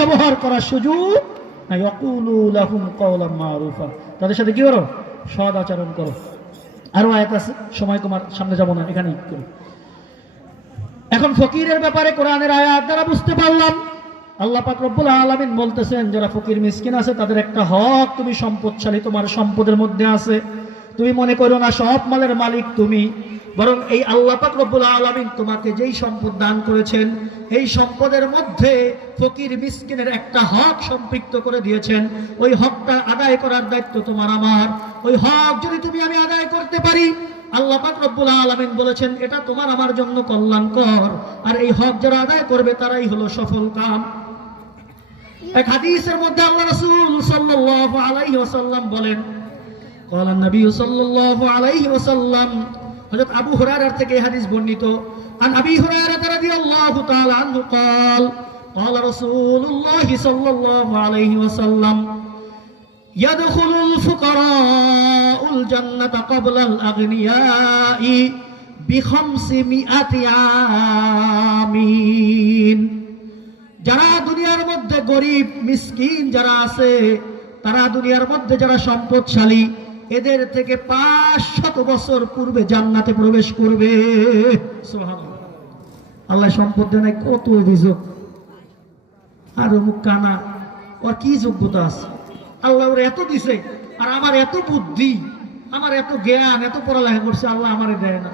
ব্যবহার করার সুযোগ নাই। ওয়াকুলু লাহুম কাওলাম মারুফা, তাদের সাথে কি করো? সৎ আচরণ করো। আরো আয়াত আছে, সময় তোমার সামনে যাব না, এখানেই করি। এখন ফকিরের ব্যাপারে কোরআনের আয়াত দ্বারা বুঝতে পারলাম আল্লাহ পাক রব্বুল আলামিন বলতেছেন যারা ফকির মিসকিন আছে তাদের একটা হক, তুমি সম্পদশালী, তোমার সম্পদের মধ্যে আছে। তুমি মনে করো না সব মালের মালিক তুমি, বরং এই আল্লাহ পাক রব্বুল আলামিন তোমাকে যেই সম্পদ দান করেছেন এই সম্পদের মধ্যে ফকির মিসকিনের একটা হক সম্পৃক্ত করে দিয়েছেন। ওই হকটা আদায় করার দায়িত্ব তোমার আমার। ওই হক যদি তুমি আমি আদায় করতে পারি, আল্লাহ পাক রব্বুল আলামিন বলেছেন এটা তোমার আমার জন্য কল্যাণকর। আর এই হক যারা আদায় করবে তারাই হলো সফল কাম। এক হাদিসের মধ্যে আল্লাহ রাসূল সাল্লাল্লাহু আলাইহি ওয়াসাল্লাম বলেন, ক্বালা নবী সাল্লাল্লাহু আলাইহি ওয়াসাল্লাম, হযরত আবু হুরায়রা থেকে এই হাদিস বর্ণিত, আন আবি হুরায়রা রাদিয়াল্লাহু তাআলা আনহু قال قال رسول الله صلى الله عليه وسلم يدخل الفقراء الجنة قبل الأغنياء ب500 عام। যারা দুনিয়ার মধ্যে গরিব মিসকিন যারা আছে, তারা দুনিয়ার মধ্যে যারা সম্পদশালী, এদের থেকে 500 বছর পূর্বে জান্নাতে প্রবেশ করবে। সুবহানাল্লাহ। আল্লাহ সম্পদ দেন, কত অভিযোগ, আর মুখ কানা, ওর কি যোগ্যতা আছে? আল্লাহ ওর এত দিছে, আর আমার এত বুদ্ধি, আমার এত জ্ঞান, এত পড়ালেখা করছে, আল্লাহ আমারে দেয় না।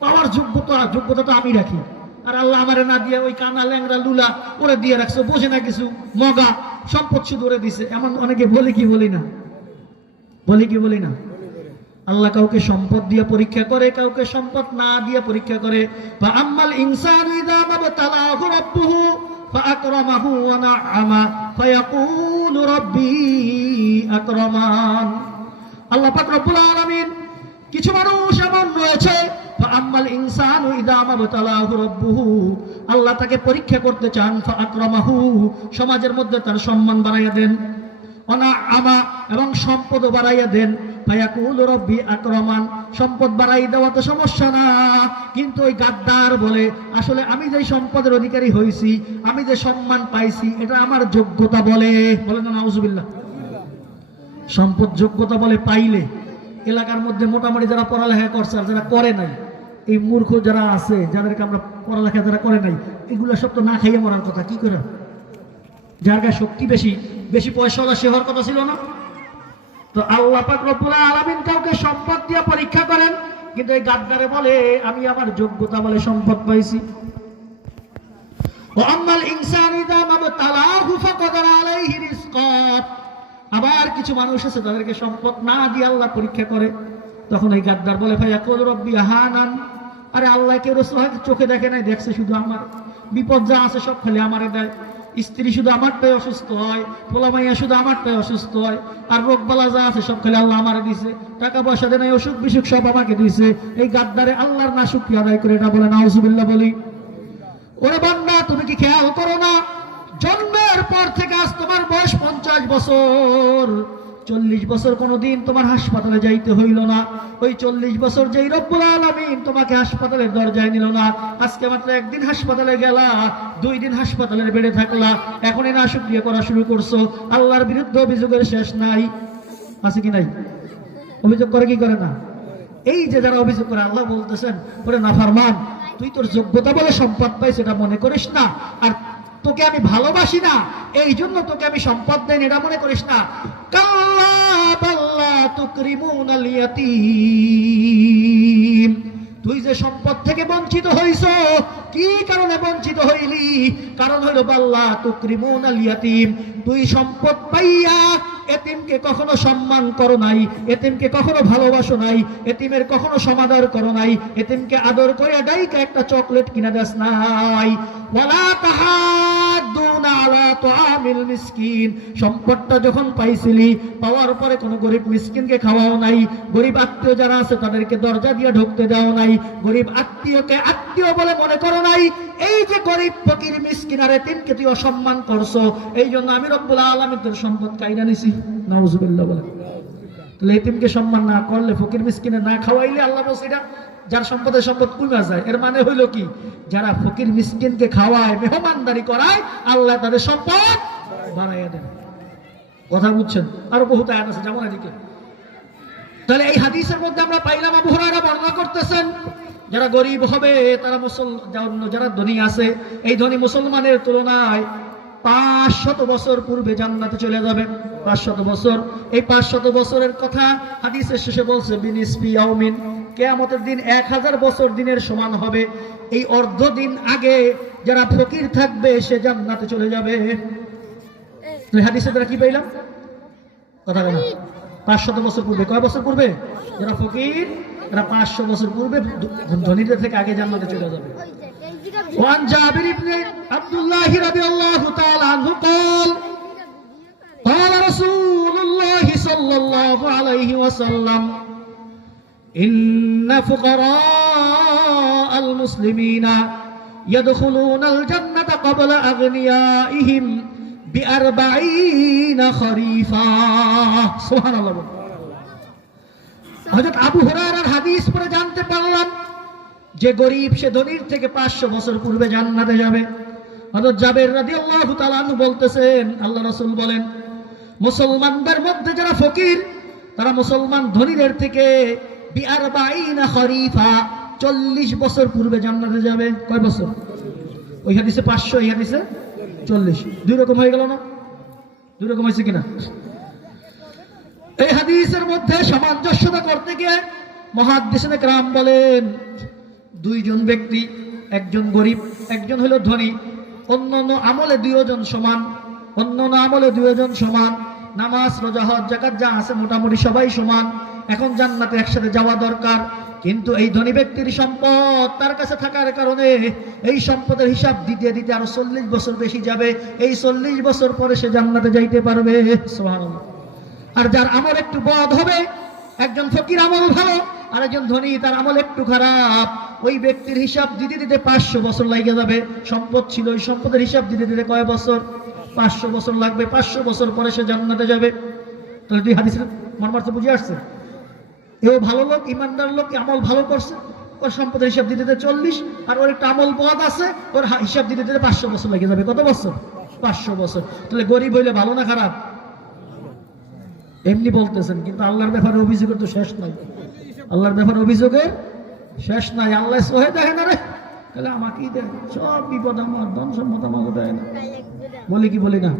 পাওয়ার যোগ্যতা তো আমি রাখি, আর আল্লাহ আমারে না দিয়ে ওই কানা ল্যাংরা লুলা ওরে দিয়ে রাখছে, বোঝে না কিছু, মগা, সম্পদ শুধু ওরে দিছে। এমন অনেকে বলি কি বলি না, বলি না। আল্লাহ কাউকে সম্পদ দিয়ে পরীক্ষা করে, কাউকে সম্পদ না দিয়ে পরীক্ষা করে। বা আম্মাল ইনসানু ইযা মাবতালাহু রাব্বুহু ফাআকরামাহু ওয়া না'আমা ফায়াকুলু রাব্বি আকরামান। আল্লাহ পাক রব্বুল আলামিন, কিছু মানুষ এমন রয়েছে, ফাআম্মাল ইনসানু ইযা মাবতালাহু রাব্বুহু, আল্লাহ তাকে পরীক্ষা করতে চান, ফাআকরামাহু, সমাজের মধ্যে তার সম্মান বাড়াইয়া দেন, ওয়ানা'আমা, এবং সম্পদও বাড়াইয়া দেন, ফায়াকুলু রাব্বি আকরামান, সম্পদ বাড়াই দেওয়া তো সমস্যা না, কিন্তু ওই গাদ্দার বলে আসলে আমি যে সম্পদের অধিকারী হইছি, আমি যে সম্মান পাইছি, এটা আমার যোগ্যতা বলে। বলে না নাউজুবিল্লাহ। সম্পদ যোগ্যতা বলে পাইলে এলাকার মধ্যে মোটামুটি যারা পড়ালেখা করছে আর যারা করে নাই, এই মূর্খ যারা আছে, যাদেরকে আমরা পড়ালেখা যারা করে নাই, এগুলো সব তো না খাইয়ে মরার কথা। কি করে? যার গায়ে শক্তি বেশি, বেশি পয়সাওয়ালা সে হওয়ার কথা ছিল না? তো আল্লাহ পাক রব্বুল আলামিন কাউকে সম্পদ দিয়ে পরীক্ষা করেন, কিন্তু এই গাদ্দারে বলে আমি আমার যোগ্যতা বলে সম্পদ পাইছি। ওয়া আম্মাল ইনসানু ইযা মাবতালাহু ফাকাদারা আলাইহি রিজকা, আবার কিছু মানুষ আছে তাদেরকে সম্পদ না দিয়ে আল্লাহ পরীক্ষা করে, তখন এই গাদ্দার বলে ফায়াকুল রাব্বি আহানান, আরে আল্লাহ কে রাসূল চোখে দেখে নাই, দেখছে শুধু আমার বিপদ যা আছে সব খালি আমারে দেয়। স্ত্রী শুধু আমারটাই অসুস্থ হয়, পোলা মাইয়া শুধু আমারটাই অসুস্থ হয়, আর রোগ বালা যা আছে সব খালি আল্লাহ আমারে দিছে, টাকা পয়সা দেয়, অসুখ বিসুখ সব আমাকে দিছে। এই গাদ্দারে আল্লাহর না শুকরিয়া আদায় করে এটা বলে নাউজুবিল্লাহ বলি। ওরে বান্দা, তুমি কি খেয়াল করো না, জন্মের পর থেকে আজ তোমার বয়স 50 বছর, 40 বছর কোনোদিন তোমার হাসপাতালে যাইতে হইল না। ওই 40 বছর যেই রব্বুল আলামিন তোমাকে হাসপাতালের দরজায় নিল না, আজকে মাত্র একদিন হাসপাতালে গেলা, 2 দিন হাসপাতালের বেডে থাকলা, এখনই না শুকরিয়া করা শুরু করছো। আল্লাহর বিরুদ্ধে অভিযোগের শেষ নাই, আছে কি নাই? অভিযোগ করে কি করে না? এই যে যারা অভিযোগ করে, আল্লাহ বলতেছেন ওরে নাফরমান, তুই তোর যোগ্যতা বলে সম্পদ পাইছ এটা মনে করিস না, আর তোকে আমি ভালোবাসি না এই জন্য তোকে আমি সম্পদ দেই এটা মনে করিস না। কাল্লা বাল্লা তুকরিমুনাল ইয়াতীম, তুই যে সম্পদ থেকে বঞ্চিত হইছ, কি কারণে বঞ্চিত হইলি? কারণ হইল বাল্লা তুকরিমুনাল ইয়াতীম, তুই সম্পদ পাইয়া এতিমকে কখনো সম্মান করো নাই, এতিমকে কখনো ভালোবাসো নাই, এতিমের কখনো সমাদর করো নাই, এতিমকে আদর করে ডাইকা একটা চকলেট কিনা দেস নাই। ওয়ালা তাহাদ্দুনা আলা তুআমিল মিসকিন, সম্পদটা যখন পাইছিলি, পাওয়ার পরে কোনো গরিব মিসকিনকে খাওয়াও নাই, গরিব আত্মীয় যারা আছে তাদেরকে দরজা দিয়ে ঢুকতে দাও নাই, গরিব আত্মীয়কে আত্মীয় বলে মনে করো নাই। এই যে গরিব ফকির মিসকিন আর এতিমকে তুই অসম্মান করছো, এই জন্য আমি রব্বুল আলামিন তোর সম্পদ কাইরা নিছি। নাউজুবিল্লাহ বলে। তাহলে এতিমকে সম্মান না করলে, ফকির মিসকিনে না খাওয়াইলে, আল্লাহ বলছে এটা যার সম্পদের সম্পদ কমে যায়, এর মানে হইল কি, যারা ফকির মিসকিনকে খাওয়ায়, মেহমানদারি করায়, আল্লাহ তাদের সম্পদ বাড়াইয়া দেন। কথা বুঝছেন? আরো বহুত আয়াত আছে, যেমন এদিকে। তাহলে এই হাদিসের মধ্যে আমরা পাইলাম আবু হুরায়রা বর্ণনা করতেছেন, যারা গরিব হবে তারা যারা ধনী আছে, এই ধনী মুসলমানের তুলনায় 500 বছর পূর্বে জান্নাতে চলে যাবে। 500 বছর, এই 500 বছরের কথা হাদিসের শেষে বলছে বিনিসফি ইয়াউমিন, কিয়ামতের দিন 1000 বছর দিনের সমান হবে। এই অর্ধ দিন আগে যারা ফকির থাকবে সে জান্নাতে চলে যাবে। হাদিসে তারা কি পাইলাম? কথা বলা 500 বছর পূর্বে। কয় বছর পূর্বে? যারা ফকির তারা 500 বছর পূর্বে ধনীদের থেকে আগে জান্নাতে চলে যাবে। وعن جابر بن عبد الله رضي الله تعالى عنه قال قال رسول الله صلى الله عليه وسلم إن فقراء المسلمين يدخلون الجنة قبل أغنيائهم ب40 خريفا سبحان الله। হযরত আবু হুরায়রার হাদিস পড়ে জানতে পারলাম যে গরিব সে ধনীর থেকে 500 বছর পূর্বে জান্নাতে যাবে। হযরত জাবের রাদিয়াল্লাহু তাআলা আনহু বলতেছেন, আল্লাহ রাসূল বলেন, মুসলমানদের মধ্যে যারা ফকির তারা মুসলমান ধনীদের থেকে 40 খরিফা 40 বছর পূর্বে জান্নাতে যাবে। কয় বছর? ওই হাদিসে 500, এই হাদিসে 40, দুই রকম হয়ে গেল না? দুই রকম হয়েছে কিনা? এই হাদিসের মধ্যে সামঞ্জস্যতা করতে গিয়ে মুহাদ্দিসিনে কেরাম বলেন, দুইজন ব্যক্তি, একজন গরিব একজন হলো ধনী, অন্যান্য আমলে দুইজন সমান, অন্যান্য আমলে দুইজন সমান, নামাজ রোজা হজ যাকাত যা আছে মোটামুটি সবাই সমান। এখন জান্নাতে একসাথে যাওয়া দরকার, কিন্তু এই ধনী ব্যক্তির সম্পদ তার কাছে থাকার কারণে এই সম্পদের হিসাব দিতে দিতে আরো 40 বছর বেশি যাবে। এই 40 বছর পরে সে জান্নাতে যাইতে পারবে। সুবহানাল্লাহ। আর যার আমল একটু বদ হবে, একজন ফকির আমল ভালো আর একজন ধনী তার আমল একটু খারাপ, ওই ব্যক্তির হিসাব দিতে দিতে 500 বছর লাগে যাবে। সম্পদ ছিল, ওই সম্পদের হিসাব দিতে দিতে কয় বছর? 500 বছর লাগবে। 500 বছর পরে সে জান্নাতে যাবে। তাহলে দুই হাদিসের মর্মার্থ বুঝে আসছে? এও ভালো লোক, ইমানদার লোক, আমল ভালো করছে, ওর সম্পদের হিসাব দিতে দিতে 40, আর ওর একটা আমল বদ আছে, ওর হিসাব দিতে দিতে 500 বছর লেগে যাবে। কত বছর? 500 বছর। তাহলে গরিব হইলে ভালো না খারাপ? এমনি বলতেছেন, কিন্তু আল্লাহর ব্যাপারে অভিযোগের তো শেষ নাই। আল্লাহর ব্যাপারে অভিযোগের শেষ নাই। আল্লাহ সহে দেখে না রে, তাহলে আমাকেই দেয়, সব বিপদ আমার, ধন সম্পদ আমাকে দেয় না। বলি কি বলি না?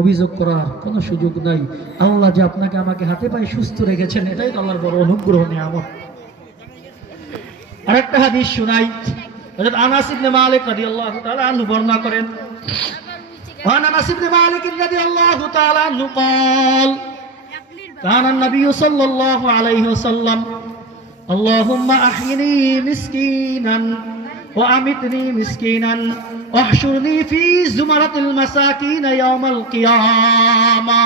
অভিযোগ করার কোনো সুযোগ নাই। আল্লাহ যে আপনাকে আমাকে হাতে পায়ে সুস্থ রেখেছেন, এটাই তো আল্লাহর বড় অনুগ্রহ নিয়ামত। আরেকটা হাদিস শুনাই, হযরত আনাস ইবনে মালিক রাদিয়াল্লাহু তাআলা আনহু বর্ণনা করেন, وعن أنس بن مالك رضي الله تعالى عنه قال كان النبي صلى الله عليه وسلم اللهم أحيني مسكينا وأمتني مسكينا واحشرني في زمرة المساكين يوم القيامة